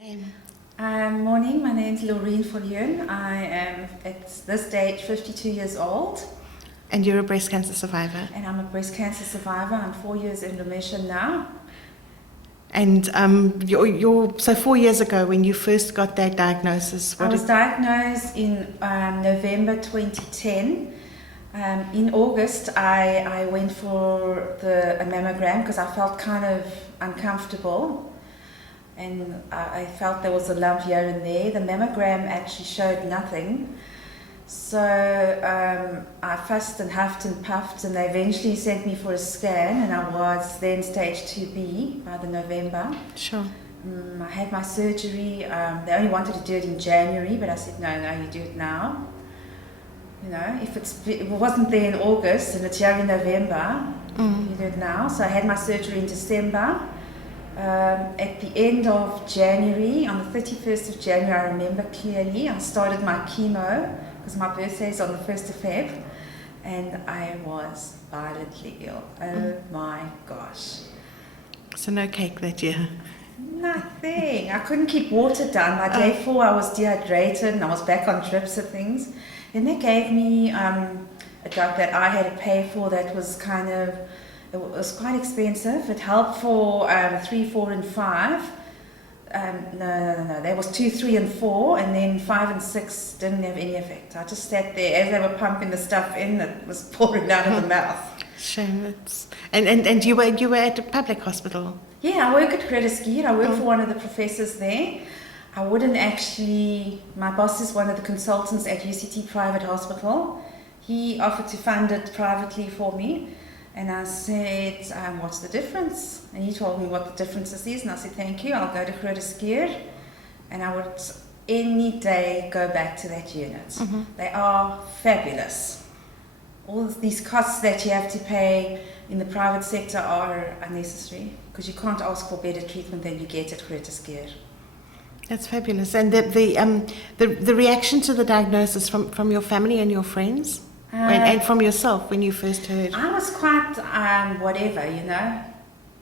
Morning, my name's Laurine Viljoen. I am at this date 52 years old. And you're a breast cancer survivor. And I'm a breast cancer survivor. I'm 4 years in remission now. And so 4 years ago when you first got that diagnosis, I was diagnosed in November 2010. In August, I went for a mammogram because I felt kind of uncomfortable. And I felt there was a lump here and there. The mammogram actually showed nothing. So I fussed and huffed and puffed, and they eventually sent me for a scan, and I was then stage 2B by the November. Sure. I had my surgery. They only wanted to do it in January, but I said, no, you do it now. You know, if it wasn't there in August and it's here in November, you do it now. So I had my surgery in December. At the end of January, on the 31st of January, I remember clearly, I started my chemo because my birthday is on the 1st of Feb, and I was violently ill. Oh my gosh. So no cake that year? Nothing. I couldn't keep water down. By day 4, I was dehydrated and I was back on drips and things. Then they gave me a drug that I had to pay for that was it was quite expensive. It helped for 3, 4, and 5. No. There was 2, 3, and 4, and then 5 and 6 didn't have any effect. I just sat there as they were pumping the stuff in. It was pouring out of the mouth. Shame. And you were at a public hospital. Yeah, I work at Greta. I work for one of the professors there. I wouldn't actually. My boss is one of the consultants at UCT Private Hospital. He offered to fund it privately for me. And I said, what's the difference? And he told me what the difference is. And I said, thank you, I'll go to Greta. And I would any day go back to that unit. They are fabulous. All these costs that you have to pay in the private sector are unnecessary because you can't ask for better treatment than you get at Greta. That's fabulous. And the reaction to the diagnosis from your family and your friends? And from yourself when you first heard? I was quite whatever, you know.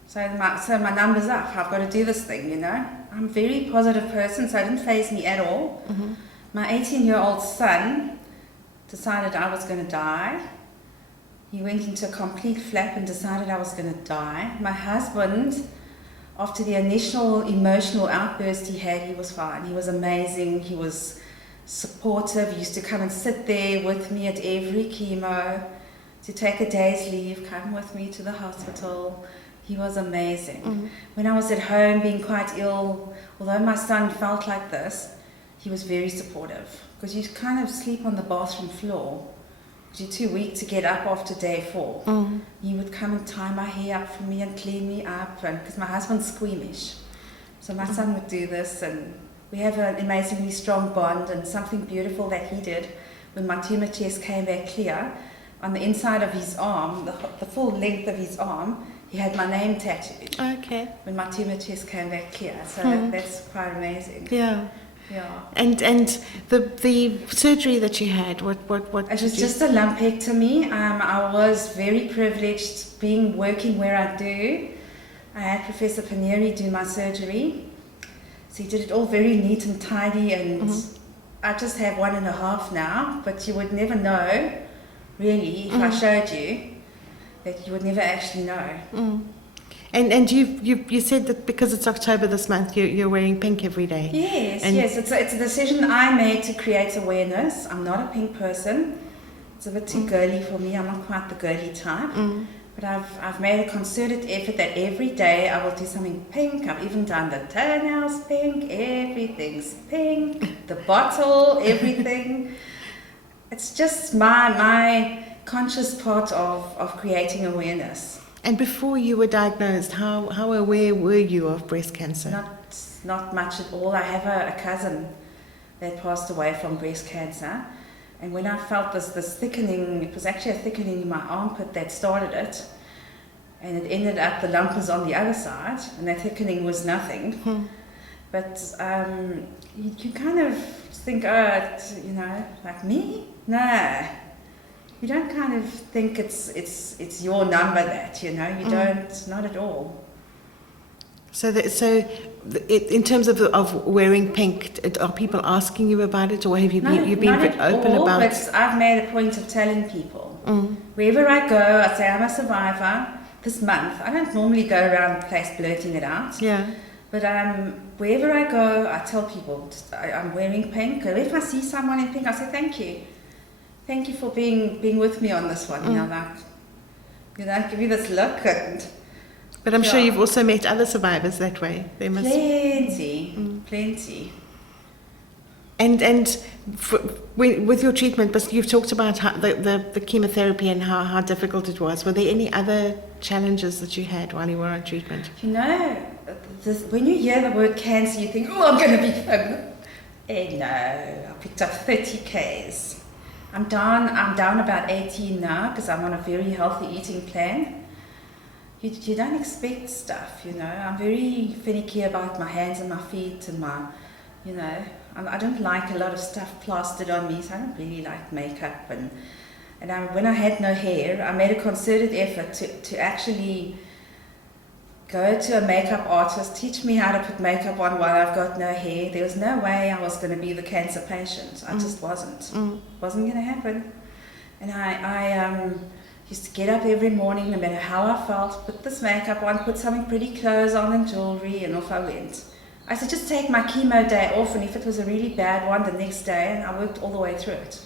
So my number's up. I've got to do this thing, you know. I'm a very positive person, so it didn't faze me at all. My 18-year-old son decided I was going to die. He went into a complete flap and decided I was going to die. My husband, after the initial emotional outburst he had, he was fine. He was amazing. He was supportive. He used to come and sit there with me at every chemo, to take a day's leave, come with me to the hospital. He was amazing. When I was at home being quite ill, although my son felt like this, he was very supportive because you kind of sleep on the bathroom floor because you're too weak to get up after day 4. He would come and tie my hair up for me and clean me up, and because my husband's squeamish, so my son would do this, and we have an amazingly strong bond. And something beautiful that he did when my tumor test came back clear, on the inside of his arm, the full length of his arm, he had my name tattooed. Okay. When my tumor test came back clear, so that's quite amazing. Yeah. Yeah. And the surgery that you had, what it was just a lumpectomy. I was very privileged working where I do. I had Professor Paneri do my surgery. So he did it all very neat and tidy, and I just have 1.5 now, but you would never know, really, if I showed you, that you would never actually know. And you said that because it's October this month, you're wearing pink every day. Yes, it's a decision I made to create awareness. I'm not a pink person. It's a bit too girly for me. I'm not quite the girly type. But I've made a concerted effort that every day I will do something pink. I've even done the toenails pink, everything's pink, the bottle, everything. It's just my conscious part of creating awareness. And before you were diagnosed, how aware were you of breast cancer? Not much at all. I have a cousin that passed away from breast cancer. And when I felt this thickening, it was actually a thickening in my armpit that started it. And it ended up, the lump was on the other side, and that thickening was nothing. But you kind of think, like me? No. You don't kind of think it's your number that, you don't, not at all. In terms of wearing pink, are people asking you about it, or have you been you've been not at open all, about? But I've made a point of telling people. Wherever I go, I say I'm a survivor. This month, I don't normally go around the place blurting it out. Yeah. But wherever I go, I tell people I'm wearing pink. Or if I see someone in pink, I say thank you. Thank you for being with me on this one. Give you this look. But I'm sure you've also met other survivors that way. There must plenty. And with your treatment, but you've talked about how the chemotherapy and how difficult it was. Were there any other challenges that you had while you were on treatment? When you hear the word cancer, you think, oh, I'm going to be thin. No, I picked up 30 Ks. I'm down about 18 now because I'm on a very healthy eating plan. You don't expect stuff, I'm very finicky about my hands and my feet and I don't like a lot of stuff plastered on me, so I don't really like makeup. And when I had no hair, I made a concerted effort to actually go to a makeup artist, teach me how to put makeup on while I've got no hair. There was no way I was going to be the cancer patient. I just wasn't. Wasn't going to happen. And I used to get up every morning, no matter how I felt, put this makeup on, put some pretty clothes on and jewelry, and off I went. I said, just take my chemo day off, and if it was a really bad one, the next day, and I worked all the way through it.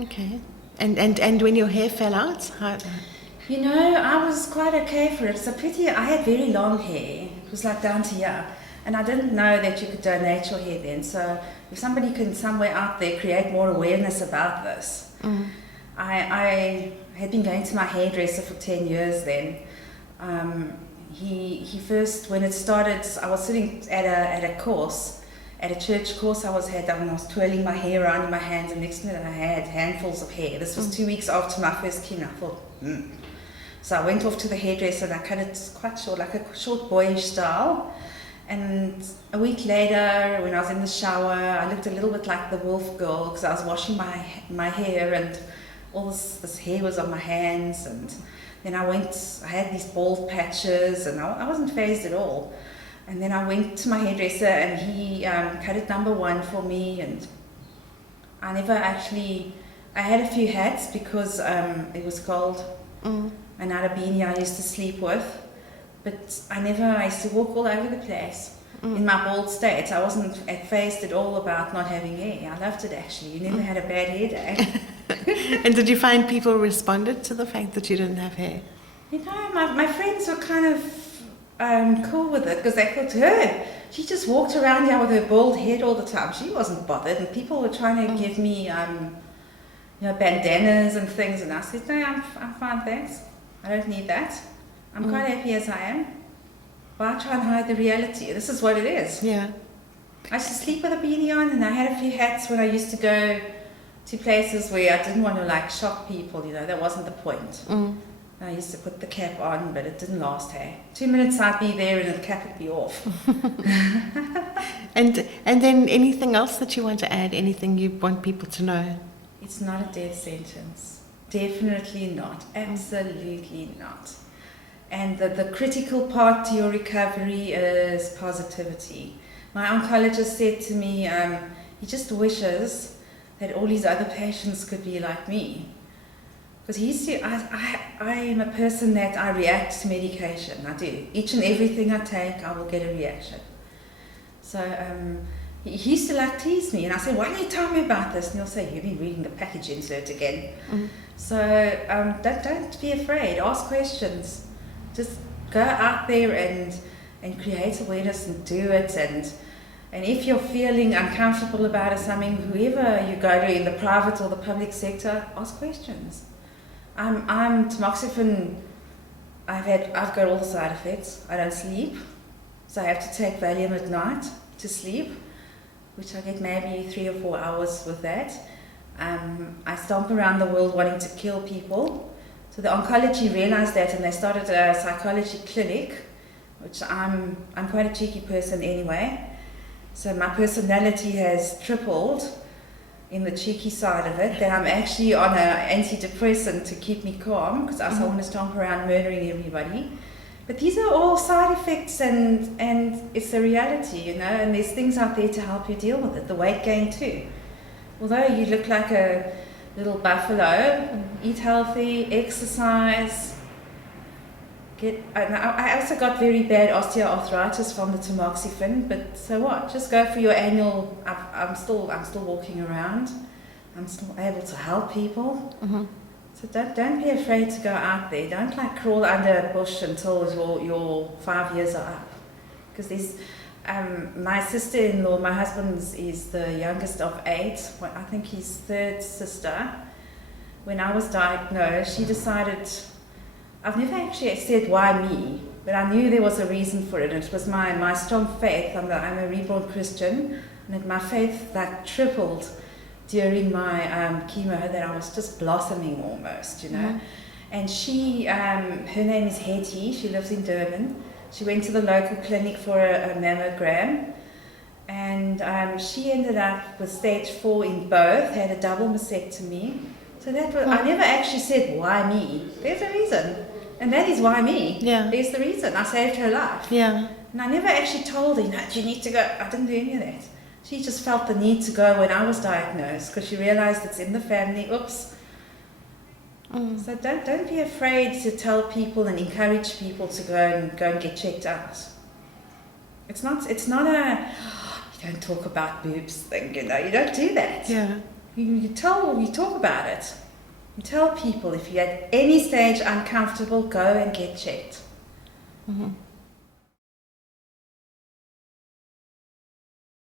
Okay. And when your hair fell out? I was quite okay for it. It's a pity. I had very long hair. It was like down to here. And I didn't know that you could donate your hair then. So if somebody can somewhere out there create more awareness about this. I had been going to my hairdresser for 10 years then. He first, when it started, I was sitting at a course, at a church course I was twirling my hair around in my hands, and next minute I had handfuls of hair. This was 2 weeks after my first chemo. I thought, So I went off to the hairdresser and I cut it quite short, like a short boyish style. And a week later, when I was in the shower, I looked a little bit like the wolf girl because I was washing my hair and all this hair was on my hands. And then I had these bald patches and I wasn't phased at all. And then I went to my hairdresser and he cut it number 1 for me. And I never actually, I had a few hats because it was cold. Another beanie I used to sleep with. But I used to walk all over the place in my bald state. I wasn't phased at all about not having hair. I loved it actually. You never had a bad hair day. And did you find people responded to the fact that you didn't have hair? My friends were kind of cool with it because they thought, she just walked around here with her bald head all the time. She wasn't bothered, and people were trying to give me bandanas and things, and I said, no, I'm fine, thanks. I don't need that. I'm quite happy as I am. Why try and hide the reality? This is what it is. Yeah. I used to sleep with a beanie on, and I had a few hats when I used to go to places where I didn't want to shock people. That wasn't the point. I used to put the cap on, but it didn't last. 2 minutes I'd be there, and the cap would be off. And then anything else that you want to add? Anything you want people to know? It's not a death sentence. Definitely not. Absolutely not. And the critical part to your recovery is positivity. My oncologist said to me, he just wishes that all his other patients could be like me. Because I am a person that I react to medication. I do. Each and everything I take, I will get a reaction. So he used to tease me, and I said, why don't you tell me about this? And he'll say, you've been reading the package insert again. So don't be afraid. Ask questions. Just go out there and create awareness and do it. And if you're feeling uncomfortable about something, whoever you go to in the private or the public sector, ask questions. I'm tamoxifen. I've got all the side effects. I don't sleep, so I have to take Valium at night to sleep, which I get maybe 3 or 4 hours with that. I stomp around the world wanting to kill people. So the oncology realized that, and they started a psychology clinic, which I'm quite a cheeky person anyway. So my personality has tripled in the cheeky side of it, that I'm actually on an antidepressant to keep me calm, because I want to stomp around murdering everybody. But these are all side effects, and it's a reality, you know, and there's things out there to help you deal with it. The weight gain too. Although you look like a little buffalo, eat healthy, exercise. I also got very bad osteoarthritis from the tamoxifen, but so what? Just go for your annual. I'm still walking around. I'm still able to help people. Mm-hmm. So don't be afraid to go out there. Don't like crawl under a bush until your 5 years are up. Because there's my sister-in-law, my husband's is the youngest of 8. Well, I think he's third sister. When I was diagnosed, she decided. I've never actually said why me, but I knew there was a reason for it. It was my strong faith. I'm a reborn Christian, and my faith like tripled during my chemo, that I was just blossoming almost, you know. Mm-hmm. And she, her name is Hetty, she lives in Durban. She went to the local clinic for a mammogram, and she ended up with stage 4 in both, had a double mastectomy. So that was, I never actually said, why me? There's a reason. And that is why me. Yeah. There's the reason. I saved her life. Yeah. And I never actually told her, you need to go. I didn't do any of that. She just felt the need to go when I was diagnosed, because she realized it's in the family. Oops. So don't be afraid to tell people and encourage people to go and get checked out. It's not a you don't talk about boobs thing, you know. You don't do that. Yeah. You talk about it. You tell people if you're at any stage uncomfortable, go and get checked. Mm-hmm.